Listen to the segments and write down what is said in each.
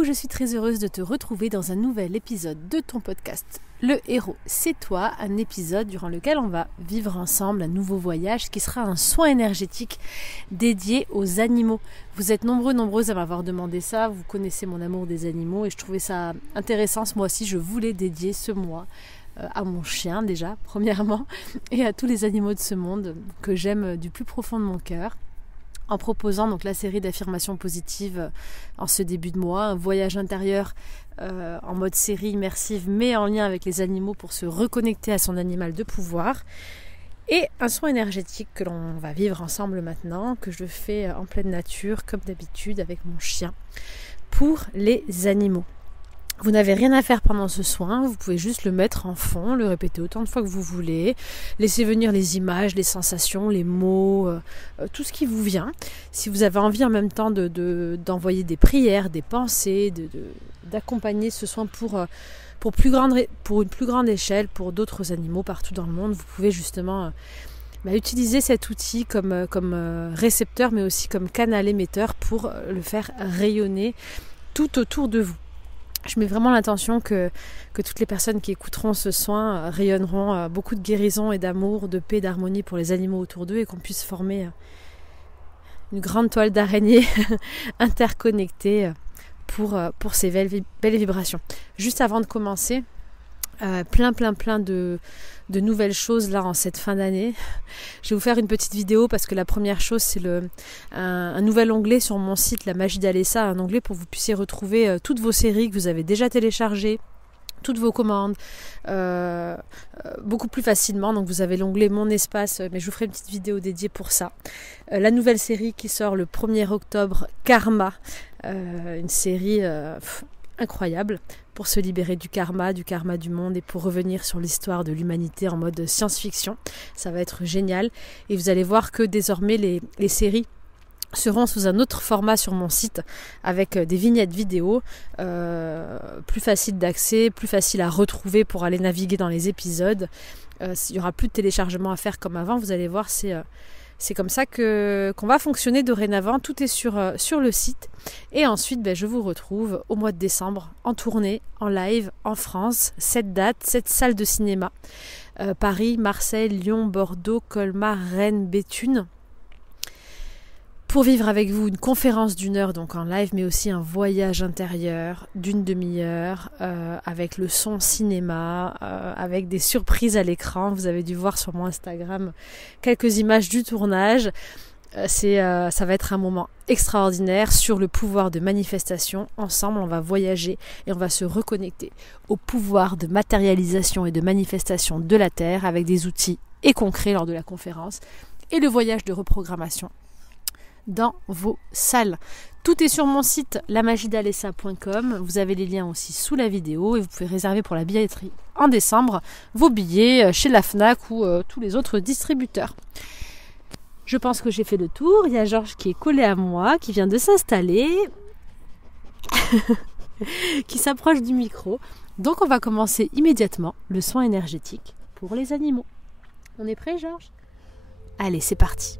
Coucou, je suis très heureuse de te retrouver dans un nouvel épisode de ton podcast Le Héros, c'est toi, un épisode durant lequel on va vivre ensemble un nouveau voyage qui sera un soin énergétique dédié aux animaux. Vous êtes nombreuses à m'avoir demandé ça, vous connaissez mon amour des animaux et je trouvais ça intéressant. Ce mois-ci, je voulais dédier ce mois à mon chien déjà, premièrement, et à tous les animaux de ce monde que j'aime du plus profond de mon cœur. En proposant donc la série d'affirmations positives en ce début de mois, un voyage intérieur en mode série immersive mais en lien avec les animaux pour se reconnecter à son animal de pouvoir, et un soin énergétique que l'on va vivre ensemble maintenant, que je fais en pleine nature comme d'habitude avec mon chien pour les animaux. Vous n'avez rien à faire pendant ce soin, vous pouvez juste le mettre en fond, le répéter autant de fois que vous voulez, laisser venir les images, les sensations, les mots, tout ce qui vous vient. Si vous avez envie en même temps d'envoyer des prières, des pensées, d'accompagner ce soin pour une plus grande échelle, pour d'autres animaux partout dans le monde, vous pouvez justement utiliser cet outil comme récepteur, mais aussi comme canal émetteur pour le faire rayonner tout autour de vous. Je mets vraiment l'intention que toutes les personnes qui écouteront ce soin rayonneront beaucoup de guérison et d'amour, de paix, d'harmonie pour les animaux autour d'eux, et qu'on puisse former une grande toile d'araignée interconnectée pour ces belles vibrations. Juste avant de commencer, plein de nouvelles choses là en cette fin d'année. Je vais vous faire une petite vidéo parce que la première chose, c'est un nouvel onglet sur mon site, La Magie d'Alessa, un onglet pour que vous puissiez retrouver toutes vos séries que vous avez déjà téléchargées, toutes vos commandes beaucoup plus facilement. Donc vous avez l'onglet Mon Espace, mais je vous ferai une petite vidéo dédiée pour ça. La nouvelle série qui sort le 1er octobre, Karma, une série incroyable pour se libérer du karma du monde et pour revenir sur l'histoire de l'humanité en mode science-fiction. Ça va être génial et vous allez voir que désormais les séries seront sous un autre format sur mon site avec des vignettes vidéo plus faciles d'accès, plus faciles à retrouver pour aller naviguer dans les épisodes. Il n'y aura plus de téléchargement à faire comme avant, vous allez voir, c'est comme ça qu'on va fonctionner dorénavant. Tout est sur le site. Et ensuite, je vous retrouve au mois de décembre en tournée, en live, en France. 7 dates, 7 salles de cinéma. Paris, Marseille, Lyon, Bordeaux, Colmar, Rennes, Béthune. Pour vivre avec vous une conférence d'1 heure donc en live, mais aussi un voyage intérieur d'1 demi-heure avec le son cinéma, avec des surprises à l'écran. Vous avez dû voir sur mon Instagram quelques images du tournage. Ça va être un moment extraordinaire sur le pouvoir de manifestation. Ensemble, on va voyager et on va se reconnecter au pouvoir de matérialisation et de manifestation de la Terre avec des outils et concrets lors de la conférence et le voyage de reprogrammation dans vos salles. Tout est sur mon site lamagidalessa.com. Vous avez les liens aussi sous la vidéo et vous pouvez réserver pour la billetterie en décembre vos billets chez la Fnac ou tous les autres distributeurs. Je pense que j'ai fait le tour. Il y a Georges qui est collé à moi, qui vient de s'installer, qui s'approche du micro. Donc on va commencer immédiatement le soin énergétique pour les animaux. On est prêt, Georges ? Allez, c'est parti.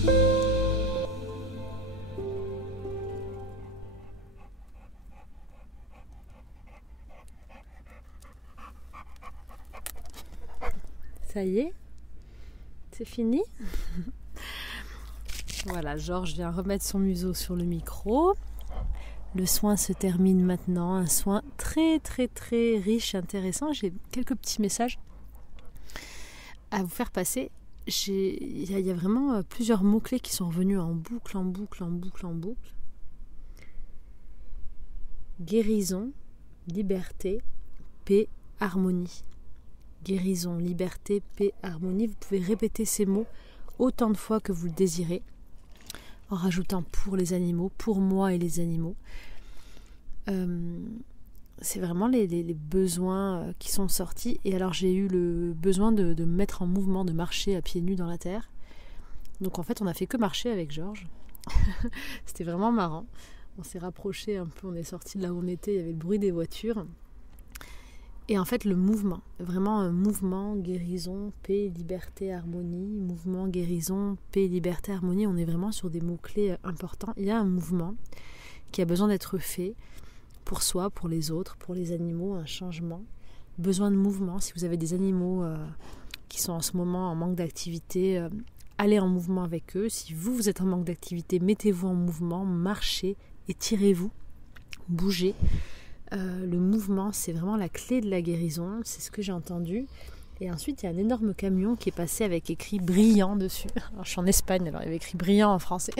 Ça y est, c'est fini. Voilà, Georges vient remettre son museau sur le micro. Le soin se termine maintenant, un soin très très très riche, intéressant. J'ai quelques petits messages à vous faire passer. Il y a vraiment plusieurs mots-clés qui sont revenus en boucle, en boucle, en boucle, en boucle. Guérison, liberté, paix, harmonie. Guérison, liberté, paix, harmonie. Vous pouvez répéter ces mots autant de fois que vous le désirez, en rajoutant pour les animaux, pour moi et les animaux. C'est vraiment les besoins qui sont sortis. Et alors j'ai eu le besoin de me mettre en mouvement, de marcher à pieds nus dans la terre. Donc en fait on a fait que marcher avec Georges. C'était vraiment marrant. On s'est rapproché un peu, on est sorti de là où on était, il y avait le bruit des voitures. Et en fait, le mouvement, vraiment un mouvement, guérison, paix, liberté, harmonie, mouvement, guérison, paix, liberté, harmonie, on est vraiment sur des mots-clés importants. Il y a un mouvement qui a besoin d'être fait pour soi, pour les autres, pour les animaux, un changement. Besoin de mouvement, si vous avez des animaux qui sont en ce moment en manque d'activité, allez en mouvement avec eux. Si vous êtes en manque d'activité, mettez-vous en mouvement, marchez, étirez-vous, bougez. Le mouvement, c'est vraiment la clé de la guérison, c'est ce que j'ai entendu. Et ensuite, il y a un énorme camion qui est passé avec écrit brillant dessus. Alors, je suis en Espagne, alors il y avait écrit brillant en français.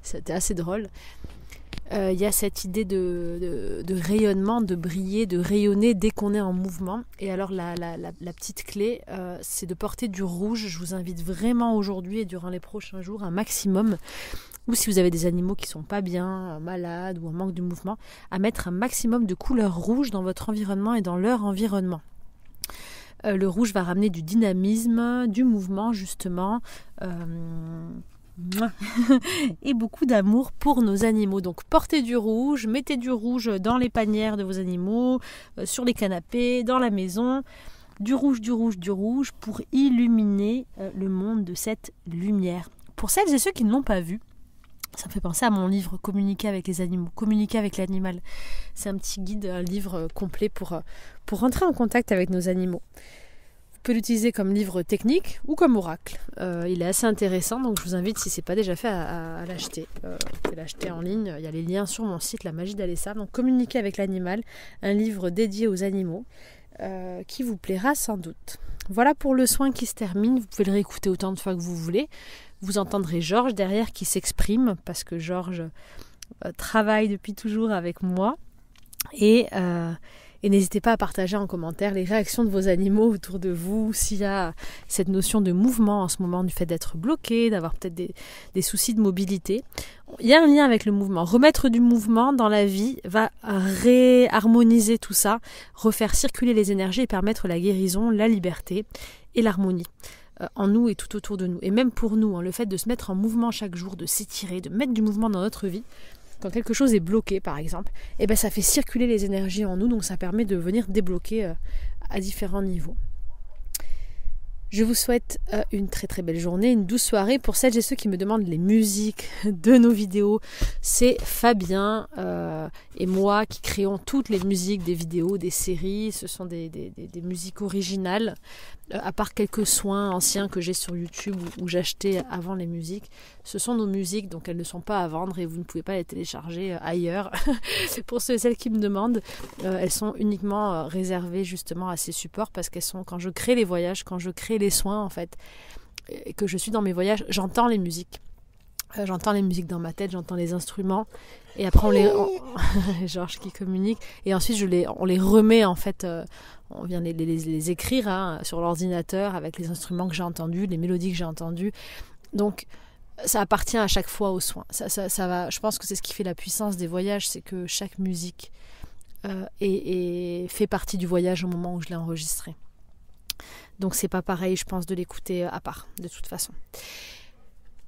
C'était assez drôle. Il y a cette idée de rayonnement, de briller, de rayonner dès qu'on est en mouvement. Et alors, la petite clé, c'est de porter du rouge. Je vous invite vraiment aujourd'hui et durant les prochains jours un maximum. Ou si vous avez des animaux qui ne sont pas bien, malades ou en manque de mouvement, à mettre un maximum de couleurs rouges dans votre environnement et dans leur environnement. Le rouge va ramener du dynamisme, du mouvement justement, et beaucoup d'amour pour nos animaux. Donc portez du rouge, mettez du rouge dans les panières de vos animaux, sur les canapés, dans la maison. Du rouge, du rouge, du rouge pour illuminer le monde de cette lumière. Pour celles et ceux qui ne l'ont pas vu, ça me fait penser à mon livre « Communiquer avec les animaux », « Communiquer avec l'animal ». C'est un petit guide, un livre complet pour rentrer en contact avec nos animaux. Vous pouvez l'utiliser comme livre technique ou comme oracle. Il est assez intéressant, donc je vous invite, si ce n'est pas déjà fait, à l'acheter. Vous pouvez l'acheter en ligne, il y a les liens sur mon site, La Magie d'Alessa. Donc « Communiquer avec l'animal », un livre dédié aux animaux qui vous plaira sans doute. Voilà pour le soin qui se termine. Vous pouvez le réécouter autant de fois que vous voulez. Vous entendrez Georges derrière qui s'exprime parce que Georges travaille depuis toujours avec moi. Et n'hésitez pas à partager en commentaire les réactions de vos animaux autour de vous, s'il y a cette notion de mouvement en ce moment, du fait d'être bloqué, d'avoir peut-être des soucis de mobilité. Il y a un lien avec le mouvement. Remettre du mouvement dans la vie va réharmoniser tout ça, refaire circuler les énergies et permettre la guérison, la liberté et l'harmonie en nous et tout autour de nous. Et même pour nous, le fait de se mettre en mouvement chaque jour, de s'étirer, de mettre du mouvement dans notre vie, quand quelque chose est bloqué par exemple, ça fait circuler les énergies en nous, donc ça permet de venir débloquer à différents niveaux. Je vous souhaite une très très belle journée, une douce soirée. Pour celles et ceux qui me demandent les musiques de nos vidéos, c'est Fabien et moi qui créons toutes les musiques des vidéos, des séries. Ce sont des musiques originales, à part quelques soins anciens que j'ai sur YouTube où j'achetais avant les musiques. Ce sont nos musiques, donc elles ne sont pas à vendre et vous ne pouvez pas les télécharger ailleurs. Pour ceux et celles qui me demandent, elles sont uniquement réservées justement à ces supports parce qu'elles sont, quand je crée les voyages, quand je crée les soins en fait, et que je suis dans mes voyages, j'entends les musiques. J'entends les musiques dans ma tête, j'entends les instruments et après Georges qui communique et ensuite on les remet en fait, on vient les écrire sur l'ordinateur avec les instruments que j'ai entendus, les mélodies que j'ai entendues. Donc ça appartient à chaque fois aux soins. Ça va, je pense que c'est ce qui fait la puissance des voyages, c'est que chaque musique fait partie du voyage au moment où je l'ai enregistré. Donc c'est pas pareil, je pense, de l'écouter à part, de toute façon.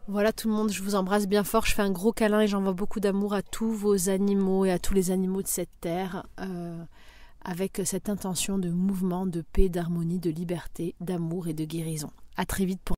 Voilà tout le monde, je vous embrasse bien fort, je fais un gros câlin et j'envoie beaucoup d'amour à tous vos animaux et à tous les animaux de cette terre, avec cette intention de mouvement, de paix, d'harmonie, de liberté, d'amour et de guérison. À très vite pour